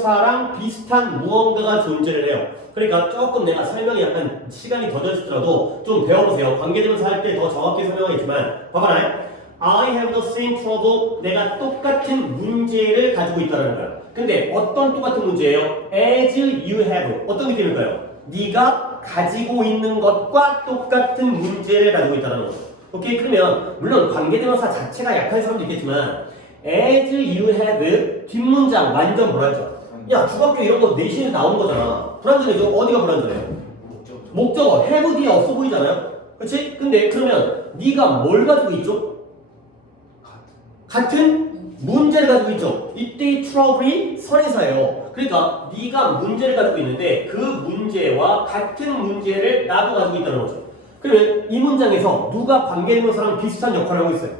관계대명사랑 비슷한 무언가가 존재를 해요. 그러니까 조금 내가 설명이 약간 시간이 더 들더라도 좀 배워보세요. 관계대명사 할 때 더 정확히 설명하겠지만 봐봐라. I have the same trouble. 내가 똑같은 문제를 가지고 있다는 거야. 근데 어떤 똑같은 문제예요? As you have. 어떤 느낌일까요? 네가 가지고 있는 것과 똑같은 문제를 가지고 있다는 거죠. 오케이? 그러면 물론 관계대명사 자체가 약한 사람도 있겠지만 As you have 뒷문장 완전 불안정. 야 중학교 이런 거 내신에 나온 거잖아. 불안정이죠? 어디가 불안정해요? 목적어 have 뒤에 없어 보이잖아요? 그렇지? 근데 그러면 네가 뭘 가지고 있죠? 같은 문제를 가지고 있죠. 이때 trouble이 선행사예요. 그러니까 네가 문제를 가지고 있는데 그 문제와 같은 문제를 나도 가지고 있다는 거죠. 그러면 이 문장에서 누가 관계대명사랑 비슷한 역할을 하고 있어요?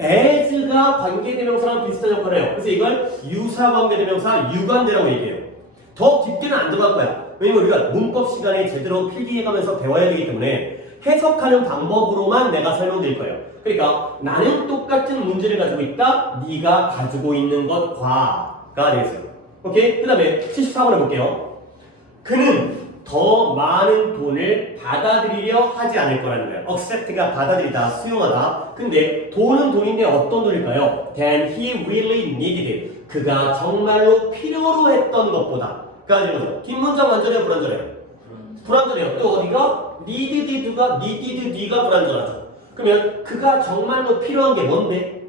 as가 관계대명사랑 비슷한 역할을 해요. 그래서 이걸 유사관계대명사 유관대라고 얘기해요. 더 깊게는 안 들어갈 거야. 왜냐면 우리가 문법 시간에 제대로 필기해가면서 배워야 되기 때문에 해석하는 방법으로만 내가 설명드릴 거예요. 그러니까 나는 똑같은 문제를 가지고 있다. 네가 가지고 있는 것과가 되겠어요. 오케이? 그 다음에 74번 해볼게요. 그는 더 많은 돈을 받아들이려 하지 않을 거라는 거예요. accept가 받아들이다, 수용하다. 근데 돈은 돈인데 어떤 돈일까요? than he really needed. 그가 정말로 필요로 했던 것보다. 가 되는 거죠. 뒷문장 완전해요, 불완전해요? 불완전해요. 또 어디가? needed가 네가 불완전하죠. 그러면 그가 정말로 필요한 게 뭔데?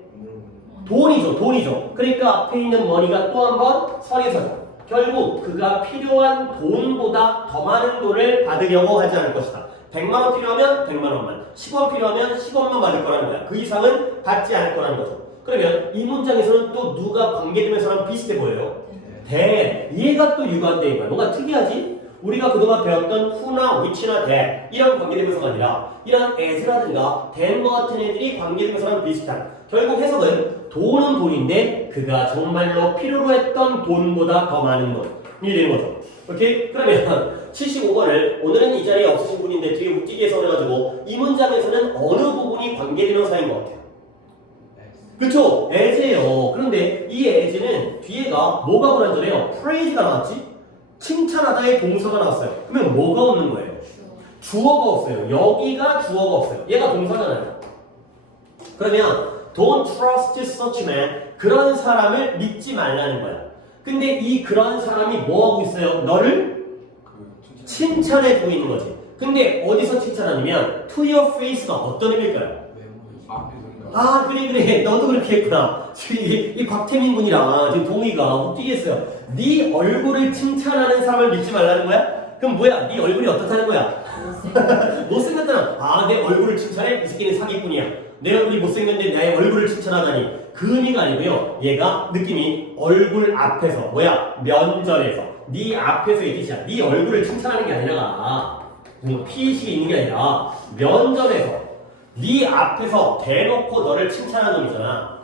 돈이죠. 그러니까 앞에 있는 money가 또 한 번 선행사죠. 결국 그가 필요한 돈보다 더 많은 돈을 받으려고 하지 않을 것이다. 100만 원 필요하면 100만 원만, 10원 필요하면 10원만 받을 거라는 거야. 그 이상은 받지 않을 거라는 거죠. 그러면 이 문장에서는 또 누가 관계대명사랑 비슷해 보여요? 얘가 또 유관대인 거야. 뭔가 특이하지? 우리가 그동안 배웠던 who나 which나 that 이런 관계대명사가 아니라 이런 as라든가 than과 같은 애들이 관계대명사랑 비슷한, 결국 해석은 돈은 돈인데 그가 정말로 필요로 했던 돈보다 더 많은 것이 되는 거죠. 오케이? 그러면 75번을 오늘은 이 자리에 없으신 분인데 되게 웃기게 해석해가지고 이 문장에서는 어느 부분이 관계대명사인 것 같아요? 그쵸? as예요. 그런데 이 as는 뒤에가 뭐가 불완전해요? praise가 나왔지? 칭찬하다의 동사가 나왔어요. 그러면 뭐가 없는 거예요? 주어가 없어요. 여기가 주어가 없어요. 얘가 동사잖아요. 그러면 don't trust such man. 그런 사람을 믿지 말라는 거야. 근데 이 그런 사람이 뭐 하고 있어요? 너를 칭찬해주고 있는 거지. 근데 어디서 칭찬하냐면 to your face가 어떤 의미일까요? 아 그래 너도 그렇게 했구나. 이 곽태민 군이랑 지금 동의가 웃기겠어요. 네 얼굴을 칭찬하는 사람을 믿지 말라는 거야? 그럼 뭐야? 네 얼굴이 어떻다는 거야? 못생겼잖아. 아 내 얼굴을 칭찬해? 이 새끼는 사기꾼이야. 내 얼굴이 못생겼는데 나의 얼굴을 칭찬하다니. 그 의미가 아니고요. 얘가 느낌이 얼굴 앞에서 뭐야? 면전에서 네 앞에서의 뜻이야. 네 얼굴을 칭찬하는 게 아니라 피의식이 있는 게 아니라 면전에서 네 앞에서 대놓고 너를 칭찬하는 놈이잖아.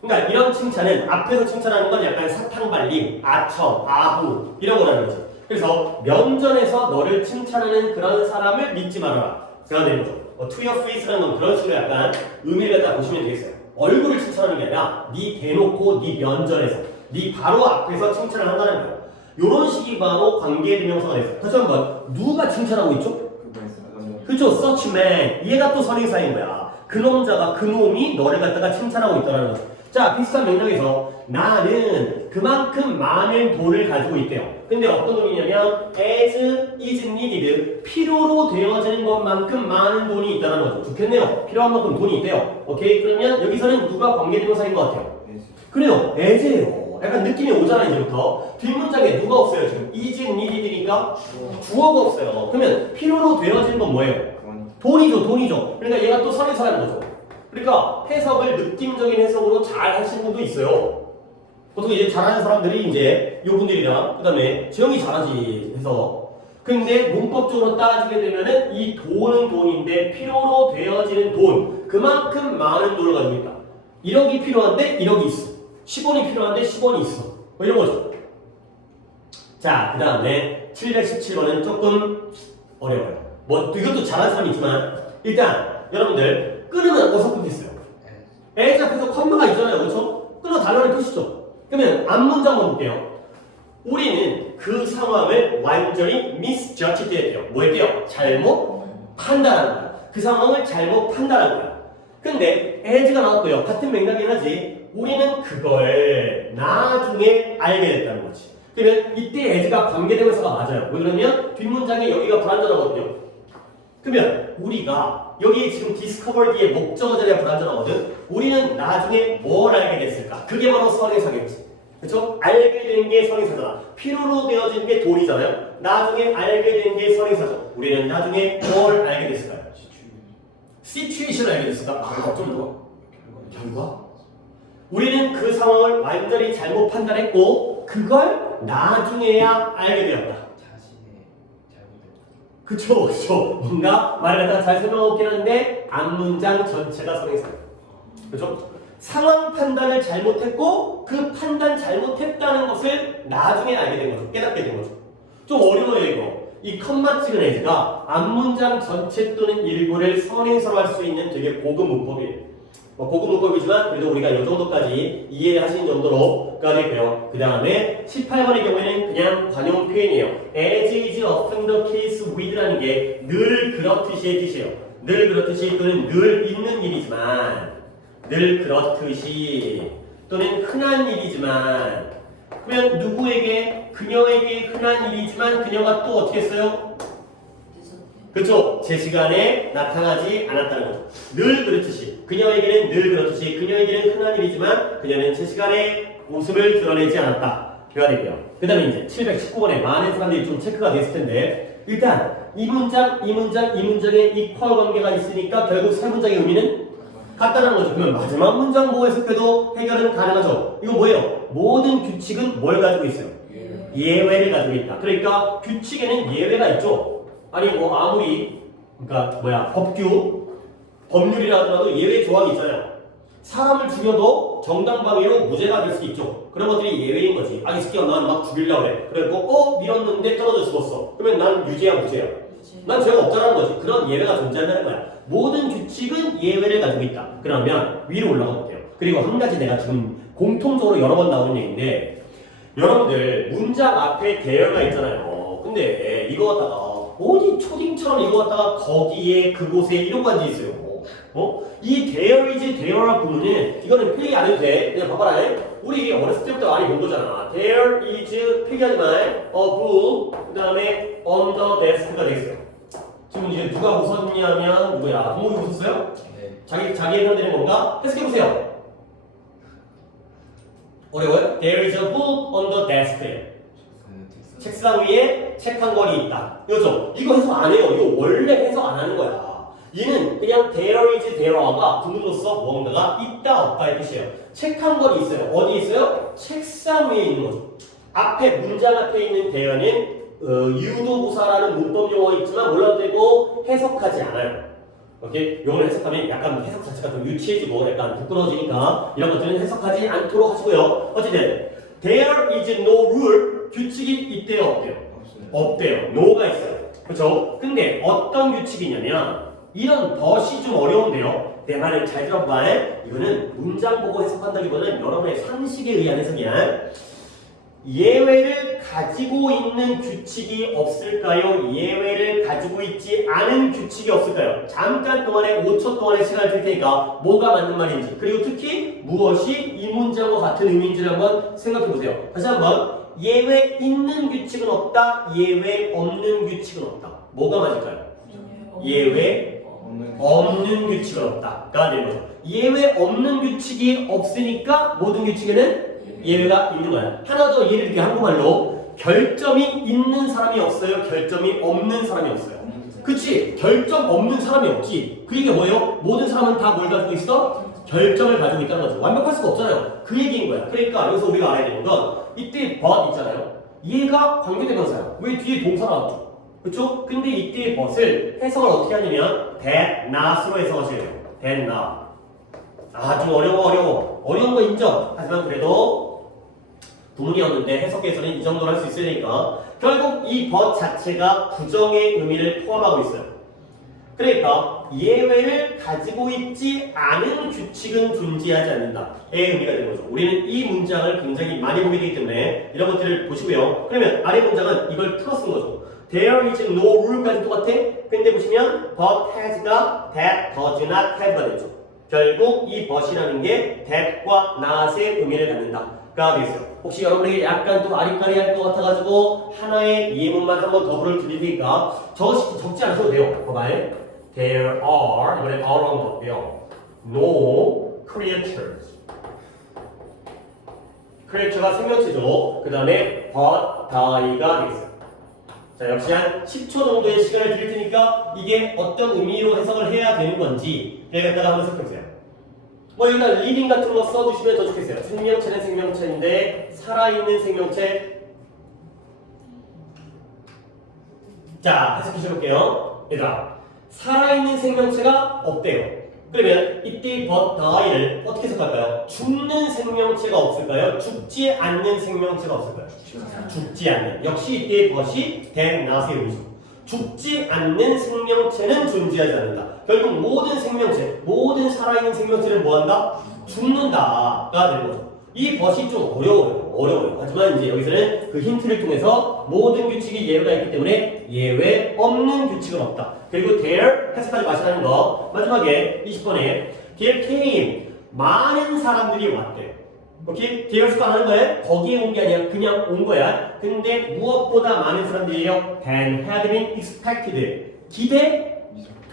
그러니까 이런 칭찬은 앞에서 칭찬하는 건 약간 사탕발림, 아첨, 아부 이런 거라는 거지. 그래서 면전에서 너를 칭찬하는 그런 사람을 믿지 말아라. 그래야 되는 거죠. to your face라는 건 그런 식으로 약간 의미를 갖다 보시면 되겠어요. 얼굴을 칭찬하는 게 아니라 네 대놓고 네 면전에서 네 바로 앞에서 칭찬을 한다는 거예요. 이런 식이 바로 관계대명사가 됐어요. 다시 한번 누가 칭찬하고 있죠? 그렇죠. such man. 얘가 또 선행사인 거야. 그 놈자가 그 놈이 너를 갖다가 칭찬하고 있다는 거죠. 자, 비슷한 맥락에서 나는 그만큼 많은 돈을 가지고 있대요. 근데 어떤 돈이냐면 as is needed. 필요로 되어지는 것만큼 많은 돈이 있다는 거죠. 좋겠네요. 필요한 만큼 돈이 있대요. 오케이? 그러면 여기서는 누가 관계대명사인 것 같아요? 그래요. as예요. 약간 느낌이 오잖아 이제부터. 뒷문장에 누가 없어요 지금? is needed니까 주어가 없어요. 그러면 필요로 되어지는 건 뭐예요? 돈이죠. 그러니까 얘가 또 선행사라는 거죠. 그러니까 해석을 느낌적인 해석으로 잘 하시는 분도 있어요. 보통 이제 잘하는 사람들이 이제 요분들이랑 그 다음에 재영이 잘하지 해서. 근데 문법적으로 따지게 되면은 이 돈은 돈인데 필요로 되어지는 돈 그만큼 많은 돈을 가지고 있다. 1억이 필요한데 1억이 있어. 10원이 필요한데 10원이 있어. 뭐 이런 거죠. 자, 그 다음에 717번은 조금 어려워요. 뭐 이것도 잘하는 사람이 있지만 일단 여러분들 끊으면 어디서 끊겠어요? as 앞에서 컴마가 있잖아요. 그렇죠? 끊어달라는 뜻이죠. 그러면 앞문장 한번 볼게요. 우리는 그 상황을 완전히 misjudged 했대요. 뭐 했대요? 잘못 판단한 거야. 그 상황을 잘못 판단한 거야. 근데 as가 나왔고요. 같은 맥락이긴 하지. 우리는 그걸 나중에 알게 됐다는 거지. 그러면 이때 as가 관계대명사가 맞아요. 왜 그러면 뒷문장에 여기가 불완전하거든요. 그러면 우리가 여기 지금 discovered의 목적어 자리가 불완전하거든. 우리는 나중에 뭘 알게 됐을까? 그게 바로 선행사겠지. 그렇죠? 알게 된 게 선행사잖아. 필요로 되어진 게 도리잖아요. 나중에 알게 된 게 선행사죠. 우리는 나중에 뭘 알게 됐을까요? 시츄에이션을 알게 됐을까? 좀 더. 결과? 우리는 그 상황을 완전히 잘못 판단했고 그걸 나중에야 알게 되었다. 그쵸, 그쵸. 뭔가 말을 갖다가 잘 설명하고 있긴 한데 앞문장 전체가 선행사예요. 그죠? 상황 판단을 잘못했고 그 판단 잘못했다는 것을 나중에 알게 된 거죠. 깨닫게 된 거죠. 좀 어려워요 이거. 이 컴마 찍은 애가 앞문장 전체 또는 일부를 선행사로 할 수 있는 되게 고급 문법이에요. 고급 문법이지만 그래도 우리가 이 정도까지 이해하시는 정도로가 되고요. 그 다음에 18번의 경우에는 그냥 관용 표현이에요. As is often the case with라는 게 늘 그렇듯이의 뜻이에요. 늘 그렇듯이 또는 늘 있는 일이지만 늘 그렇듯이 또는 흔한 일이지만 그러면 누구에게 그녀에게 흔한 일이지만 그녀가 또 어떻게 했어요? 그렇죠. 제 시간에 나타나지 않았다는 거죠. 늘 그렇듯이 그녀에게는 늘 그렇듯이 그녀에게는 흔한 일이지만 그녀는 제 시간에 모습을 드러내지 않았다. 가 되고요. 그 다음에 이제 719번에 많은 사람들이 좀 체크가 됐을 텐데 일단 이 문장에 이퀄 관계가 있으니까 결국 세 문장의 의미는 같다는 거죠. 그러면 마지막 문장 보고 해석해도 해결은 가능하죠. 이거 뭐예요? 모든 규칙은 뭘 가지고 있어요? 예외를 가지고 있다. 그러니까 규칙에는 예외가 있죠. 아니 뭐 아무리 그러니까 법률이라 하더라도 예외 조항이 있잖아요. 사람을 죽여도 정당방위로 무죄가 될 수 있죠. 그런 것들이 예외인 거지. 이 새끼가 난 막 죽이려고 그래. 그래갖고 밀었는데 떨어져 죽었어. 그러면 난 유죄야 무죄야? 난 죄가 없다는 거지. 그런 예외가 존재한다는 거야. 모든 규칙은 예외를 가지고 있다. 그러면 위로 올라가 볼게요. 그리고 한 가지 내가 지금 공통적으로 여러 번 나오는 얘기인데 여러분들 문장 앞에 대열가 있잖아요. 근데 이거 갖다가 어디 초딩처럼 이거 갖다가 거기에 그곳에 이런 거 앉아 있어요. 이 대열이지 대열이라고 부르는 이거는 필기 안 해도 돼. 그냥 봐봐라. 우리 어렸을 때부터 많이 본 거잖아. There is 필기하지 마. A book 그 다음에 on the desk가 되겠어요. 지금 이제 누가 웃었냐면 누구야? 부모님 웃었어요? 네. 자기 해당되는 건가? 해석해보세요. 어려워요? There is a book on the desk. 책상 위에 책 한 권이 있다. 이거죠? 이거 해석 안 해요. 이거 원래 해석 안 하는 거야. 얘는 그냥 there is there가 구문으로서 뭔가가 있다 없다의 뜻이에요. 책 한 권이 있어요. 어디 있어요? 책상 위에 있는 거죠. 앞에 문장 앞에 있는 there는 유도부사라는 문법 용어가 있지만 몰라도 되고 해석하지 않아요. 오케이? 요걸 해석하면 약간 해석 자체가 좀 유치해지고 약간 부끄러워지니까 이런 것들은 해석하지 않도록 하시고요. 어쨌든 there is no rule 규칙이 있대요 없대요? 없대요. no가 있어요. 그렇죠? 근데 어떤 규칙이냐면 이런 덫이 좀 어려운데요. 내 말을 잘 들어봐. 이거는 문장 보고 해석한다기보다는 여러분의 상식에 의한 해석이야. 예외를 가지고 있는 규칙이 없을까요? 예외를 가지고 있지 않은 규칙이 없을까요? 잠깐 동안에 5초 동안의 시간을 줄 테니까 뭐가 맞는 말인지 그리고 특히 무엇이 이 문장과 같은 의미인지를 한번 생각해 보세요. 다시 한번 예외 있는 규칙은 없다. 예외 없는 규칙은 없다. 뭐가 맞을까요? 예외 없는 규칙은 없다가 되는 거죠. 예외 없는 규칙이 없으니까 모든 규칙에는 예외가 있는 거야. 하나 더 예를 들게 한국말로 결점이 있는 사람이 없어요. 결점이 없는 사람이 없어요. 그치? 결점 없는 사람이 없지. 그 얘기가 뭐예요? 모든 사람은 다 뭘 가지고 있어? 결점을 가지고 있다는 거죠. 완벽할 수가 없잖아요. 그 얘기인 거야. 그러니까 여기서 우리가 알아야 되는 건 이때 but 있잖아요. 얘가 관계대명사야. 왜 뒤에 동사 나왔죠? 그쵸? 근데 이때 but을 해석을 어떻게 하냐면 that, not으로 해석하셔야 돼요. that, not. 좀 어려운 거 인정. 하지만 그래도 구문이었는데 해석에서는 이 정도로 할 수 있으니까 결국 이 but 자체가 부정의 의미를 포함하고 있어요. 그러니까 예외를 가지고 있지 않은 규칙은 존재하지 않는다. 의 의미가 되는 거죠. 우리는 이 문장을 굉장히 많이 보게 되기 때문에 이런 것들을 보시고요. 그러면 아래 문장은 이걸 풀어 쓴 거죠. There is no rule까지 똑같아. 근데 보시면 but has가 that does not have가 되죠. 결국 이 but이라는 게 that과 not의 의미를 갖는다가 되겠어요. 혹시 여러분에게 약간 또 아리까리할 것 같아가지고 하나의 예문만 한번 더 불러드릴 테니까 적지 않으셔도 돼요. 봐봐요. There are, 이번에 are 한번 볼게요. No creatures. creature가 생명체죠. 그 다음에 but die가 되겠어요. 자, 역시 한 10초 정도의 시간을 드릴 테니까 이게 어떤 의미로 해석을 해야 되는 건지 갖다가 한번 생각해보세요. 뭐 여기다 living 같은 거 써주시면 더 좋겠어요. 생명체는 생명체인데 살아있는 생명체. 자, 해석해 볼게요. 얘들아, 살아있는 생명체가 없대요. 그러면 이때 but die를 어떻게 해석할까요? 죽는 생명체가 없을까요? 죽지 않는 생명체가 없을까요? 죽지 않는. 역시 이때 but이 then not의 의미죠. 죽지 않는 생명체는 존재하지 않는다. 결국 모든 생명체, 모든 살아있는 생명체는 뭐한다? 죽는다가 되는 거죠. 이 but이 좀 어려워요. 하지만 이제 여기서는 그 힌트를 통해서 모든 규칙이 예외가 있기 때문에 예외 없는 규칙은 없다. 그리고 there 해석하지 마시라는 거. 마지막에 20번에 there came 많은 사람들이 왔대. 오케이? there 해석 안 하는 거예요? 거기에 온 게 아니야. 그냥 온 거야. 근데 무엇보다 많은 사람들이에요. than had been expected.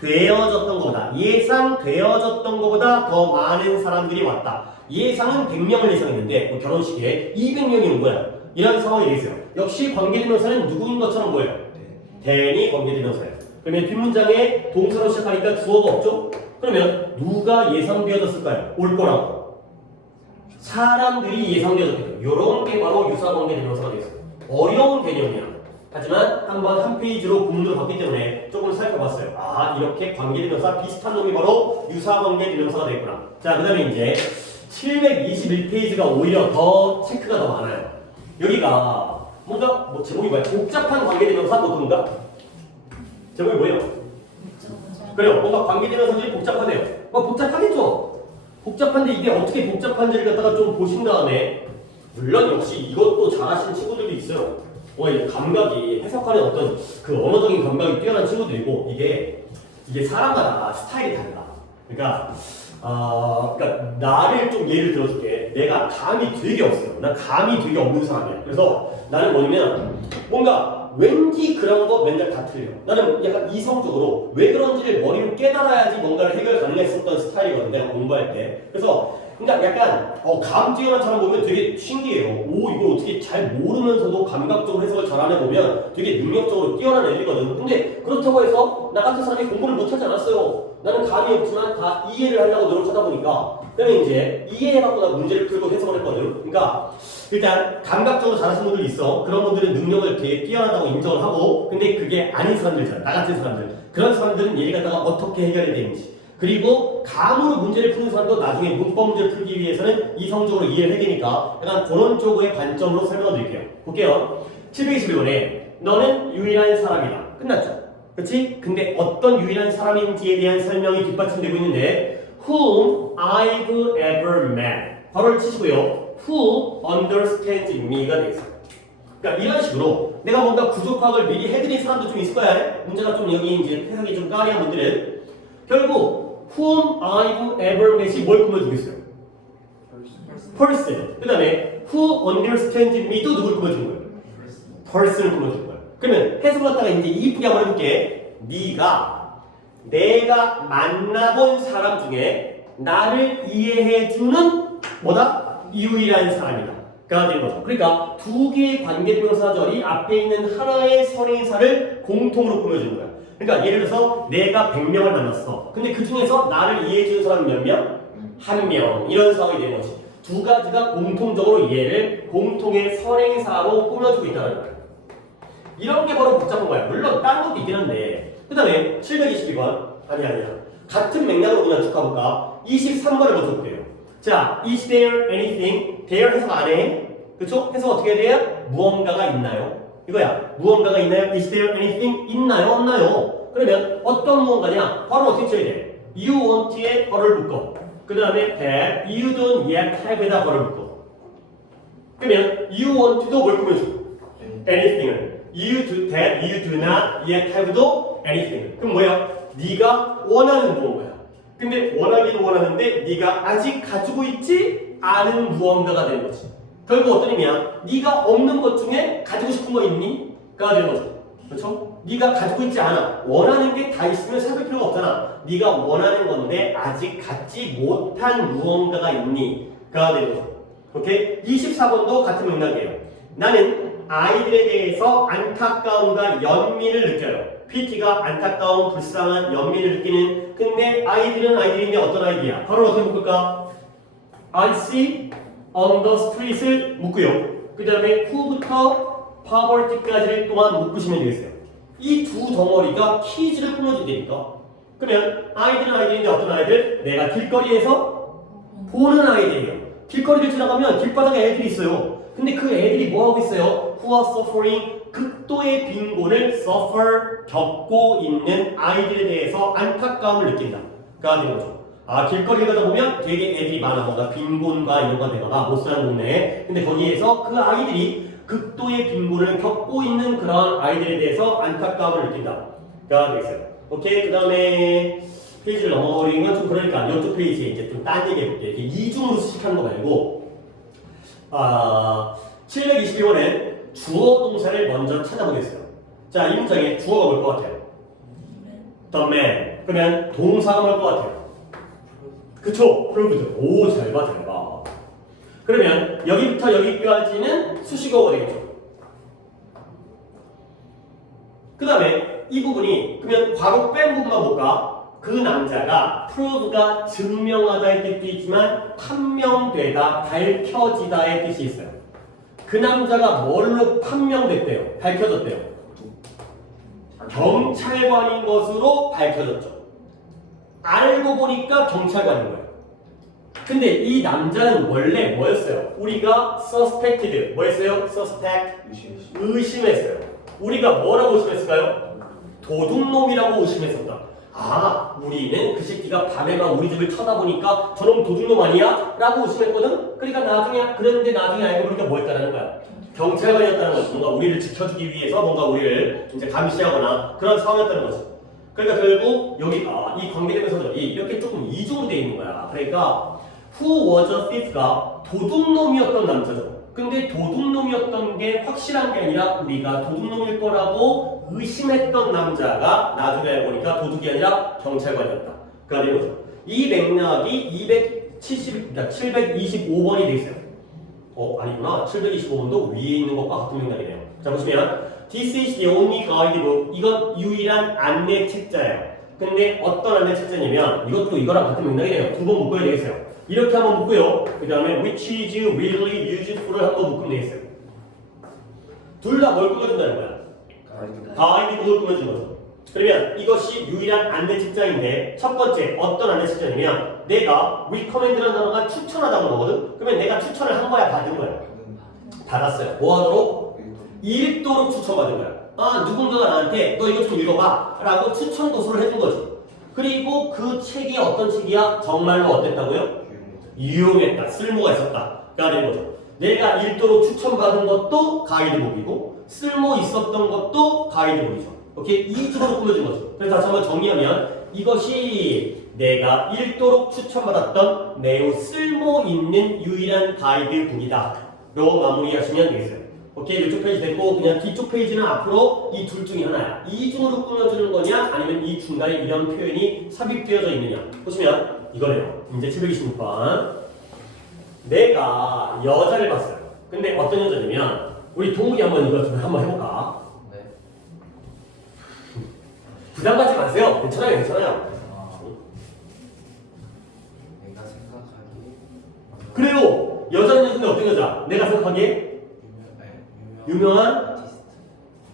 기대되어졌던 것보다, 예상되어졌던 것보다 더 많은 사람들이 왔다. 예상은 100명을 예상했는데 뭐 결혼식에 200명이 온 거야. 이런 상황이 되겠어요. 역시 관계대명사는 누구인 것처럼 보여요. than이 관계대명사예요. 그러면 뒷문장에 동사로 시작하니까 주어가 없죠? 그러면 누가 예상되어졌을까요? 올 거라고. 사람들이 예상되어졌겠죠. 이런 게 바로 유사관계대명사가 되겠어요. 어려운 개념이야. 하지만 한번 한 페이지로 구문으로 봤기 때문에 조금 살펴봤어요. 아, 이렇게 관계대명사 비슷한 놈이 바로 유사관계대명사가 되겠구나. 자, 그 다음에 이제 721페이지가 오히려 더 체크가 더 많아요. 여기가 뭔가 뭐 제목이 뭐야? 복잡한 관계대명사 뭐 그런가? 제목이 뭐예요? 그래요. 뭔가 관계대명사들이 복잡하네요. 복잡하겠죠? 복잡한데 이게 어떻게 복잡한지를 갖다가 좀 보신 다음에 물론 역시 이것도 잘하시는 친구들도 있어요. 이 감각이 해석하는 어떤 그 언어적인 감각이 뛰어난 친구들이고 이게 사람마다 스타일이 달라. 그러니까 나를 좀 예를 들어줄게. 내가 감이 되게 없어요. 난 감이 되게 없는 사람이야. 그래서 나는 뭐냐면 뭔가 왠지 그런 거 맨날 다 틀려. 나는 약간 이성적으로 왜 그런지를 머리로 깨달아야지 뭔가를 해결 가능했었던 스타일이거든. 내가 공부할 때. 그래서 그러니까 약간 감 뛰어난 사람 보면 되게 신기해요. 오, 이걸 어떻게 잘 모르면서도 감각적으로 해석을 잘하는 보면 되게 능력적으로 뛰어난 애들이거든. 근데 그렇다고 해서 나 같은 사람이 공부를 못하지 않았어요. 나는 감이 없지만 다 이해를 하려고 노력하다 보니까 그러면 이제 이해해갖고 나 문제를 풀고 해석을 했거든. 그러니까 일단 감각적으로 잘하시는 분들이 있어. 그런 분들은 능력을 되게 뛰어나다고 인정을 하고 근데 그게 아닌 사람들이잖아. 나 같은 사람들. 그런 사람들은 얘를 갖다가 어떻게 해결해야 되는지 그리고 감으로 문제를 푸는 사람도 나중에 문법 문제를 풀기 위해서는 이성적으로 이해를 해야 되니까 약간 그런 쪽의 관점으로 설명을 드릴게요. 볼게요. 721번에 너는 유일한 사람이다. 끝났죠? 그렇지? 근데 어떤 유일한 사람인지에 대한 설명이 뒷받침되고 있는데 whom I've ever met 바로를 치시고요. who understands me가 되겠어요. 그러니까 이런 식으로 내가 뭔가 구조 파악을 미리 해드린 사람도 좀 있을 거야. 문제가 좀 여기 이제 해석이 좀 까리한 분들은 결국 whom I've ever met이 뭘 꾸며주겠어요? person. 그 다음에 who understands me도 누굴 꾸며주는 거예요? person을 꾸며주는 거예요. 그러면 해석을 갖다가 이제 이쁘게 한번 해볼게. 내가 만나본 사람 중에 나를 이해해주는 뭐다? 유일한 사람이다. 가 되는 거죠. 그러니까 두 개의 관계대명사절이 앞에 있는 하나의 선행사를 공통으로 꾸며주는 거야. 그러니까 예를 들어서 내가 100명을 만났어. 근데 그 중에서 나를 이해해주는 사람은 몇 명? 1명. 이런 상황이 되는 거지. 두 가지가 공통적으로 얘를 공통의 선행사로 꾸며주고 있다는 거야. 이런 게 바로 복잡한 거야. 물론 다른 것도 있긴 한데. 그 다음에 722번. 아니야. 같은 맥락으로 그냥 쭉 가볼까? 23번을 먼저 볼게요. 자, is there anything? there 해석 안 해. 그쵸? 해석 어떻게 해야 돼요? 무언가가 있나요? 이거야. 무언가가 있나요? Is there anything? 있나요? 없나요? 그러면 어떤 무언가냐? 괄호 어떻게 쳐야 돼? You want에 괄호를 묶어. 그 다음에 that you don't yet have에다 괄호를 묶어. 그러면 you want도 뭘 꾸며줘? anything을. that you do not yet have도 anything. 그럼 뭐야? 네가 원하는 무언가야. 근데 원하긴 원하는데 네가 아직 가지고 있지 않은 무언가가 되는 거지. 결국 어떤 의미야? 네가 없는 것 중에 가지고 싶은 거 있니? 가 되는 거죠. 그렇죠? 네가 가지고 있지 않아. 원하는 게 다 있으면 생각할 필요가 없잖아. 네가 원하는 건데 아직 갖지 못한 무언가가 있니? 가 되는 거죠. 오케이? 24번도 같은 맥락이에요. 나는 아이들에 대해서 안타까움과 연민을 느껴요. PT가 안타까움, 불쌍한, 연민을 느끼는. 근데 아이들은 아이들인데 어떤 아이들이야? 바로 어떻게 묶을까? I see on the street을 묶고요. 그 다음에 who부터 poverty까지를 또한 묶으시면 되겠어요. 이 두 덩어리가 퀴즈를 꾸며준다니까. 그러면 아이들은 아이들인데 어떤 아이들? 내가 길거리에서 보는 아이들이에요. 길거리를 지나가면 길바닥에 애들이 있어요. 근데 그 애들이 뭐하고 있어요? Who are suffering? 극도의 빈곤을 suffer, 겪고 있는 아이들에 대해서 안타까움을 느낀다. 가 되는 거죠. 아, 길거리 가다 보면 되게 애들이 많아. 뭔가 빈곤과 이런 거 되거나 못 사는 동네에. 근데 거기에서 그 아이들이 극도의 빈곤을 겪고 있는 그런 아이들에 대해서 안타까움을 느낀다. 가 되겠어요. 오케이. 그 다음에 페이지를 넘어버리는 건 좀 그러니까 이쪽 페이지에 이제 좀 딴 얘기 해볼게요. 이게 이중으로 수식하는 거 말고 721번엔 주어 동사를 먼저 찾아보겠어요. 자, 이 문장에 주어가 뭘 것 같아요? The man. 그러면 동사가 뭘 것 같아요? 그쵸? proved. 오, 잘 봐, 잘 봐. 그러면 여기부터 여기까지는 수식어가 되겠죠. 그 다음에 이 부분이 그러면 괄호 뺀 부분만 볼까? 그 남자가 prove가 증명하다의 뜻도 있지만 판명되다, 밝혀지다의 뜻이 있어요. 그 남자가 뭘로 판명됐대요? 밝혀졌대요. 경찰관인 것으로 밝혀졌죠. 알고 보니까 경찰관인 거예요. 근데 이 남자는 원래 뭐였어요? 우리가 suspected, 뭐였어요? suspect, 의심했어요. 우리가 뭐라고 의심했을까요? 도둑놈이라고 의심했었다. 아, 우리는 그 새끼가 밤에만 우리 집을 쳐다보니까 저놈 도둑놈 아니야? 라고 의심했거든? 그러니까 그랬는데 나중에 알고 보니까 뭐였다는 거야? 경찰관이었다는 거지. 뭔가 우리를 지켜주기 위해서 뭔가 우리를 이제 감시하거나 그런 상황이었다는 거지. 그러니까 결국 여기가 이 관계대명사절이 이렇게 조금 이중으로 되어 있는 거야. 그러니까 who was a thief가 도둑놈이었던 남자죠. 근데 도둑놈이었던 게 확실한 게 아니라 우리가 도둑놈일 거라고 의심했던 남자가 나중에 알고 보니까 도둑이 아니라 경찰관이었다. 그가 된 거죠. 이 맥락이 725번이 돼 있어요. 아니구나. 725번도 위에 있는 것과 같은 맥락이네요. 자, 보시면 This is the only guidebook. 이건 유일한 안내 책자예요. 근데 어떤 안내 책자냐면 이것도 이거랑 같은 맥락이네요. 두 번 묶어야 되겠어요. 이렇게 한번 묶고요. 그 다음에 which is really useful을 한번 묶으면 되겠어요. 둘 다 뭘 꾸며준다는 거야? 가이드북을 꾸며주는 거죠. 그러면 이것이 유일한 안내 책자인데 첫 번째 어떤 안내 책자냐면 내가 recommend라는 단어가 추천하다는 거거든. 그러면 내가 추천을 한 거야, 받은 거야? 받았어요. 뭐 하도록? 읽도록 추천받은 거야. 아, 누군가가 나한테 너 이거 좀 읽어봐 라고 추천 도서를 해준 거지. 그리고 그 책이 어떤 책이야? 정말로 어땠다고요? 유용했다, 쓸모가 있었다 가 되는 거죠. 내가 읽도록 추천받은 것도 가이드북이고 쓸모 있었던 것도 가이드북이죠. 오케이? 이쪽으로 꾸며진 거죠. 그래서 다시 한번 정리하면 이것이 내가 읽도록 추천받았던 매우 쓸모 있는 유일한 가이드북이다 로 마무리하시면 되겠어요. 오케이? 이쪽 페이지 됐고 그냥 뒤쪽 페이지는 앞으로 이 둘 중에 하나야. 이중으로 꾸며주는 거냐 아니면 이 중간에 이런 표현이 삽입되어져 있느냐. 보시면 이거네요. 이제 726번. 내가 여자를 봤어요. 근데 어떤 여자냐면 우리 동욱이 한번 이거 좀 한번 해볼까? 네. 부담 갖지 마세요. 괜찮아요, 괜찮아요. 내가 생각하기 그래요. 여자는 근데 어떤 여자? 내가 생각하기에 유명한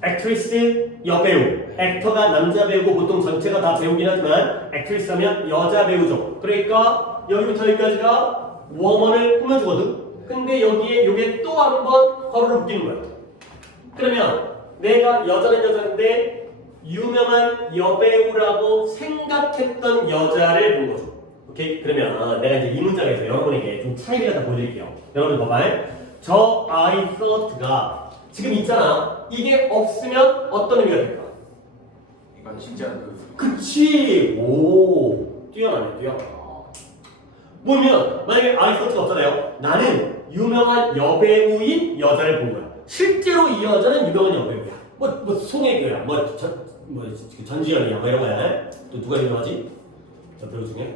액트리스 여배우. 액터가 남자 배우고 보통 전체가 다 배우긴 하지만 액트리스 하면 여자 배우죠. 그러니까 여기부터 여기까지가 워먼을 꾸며주거든. 근데 여기에 요게 또 한 번 괄호를 묶이는 거야. 그러면 내가 여자는 여자인데 유명한 여배우라고 생각했던 여자를 본 거죠. 오케이? 그러면 내가 이제 이 문장에서 여러분에게 좀 차이를 갖다 보여드릴게요. 여러분 봐봐요. 저 I thought가 지금 있잖아. 이게 없으면 어떤 의미가 될까? 이건 진짜 그치! 오! 뛰어나네, 뛰어나. 뭐냐면, 만약에 I thought가 없잖아요. 나는 유명한 여배우인 여자를 본 거야. 실제로 이 여자는 유명한 여배우야. 뭐 송혜교야, 전지현이야, 뭐 이런 거야. 또 누가 유명하지? 여배우 중에?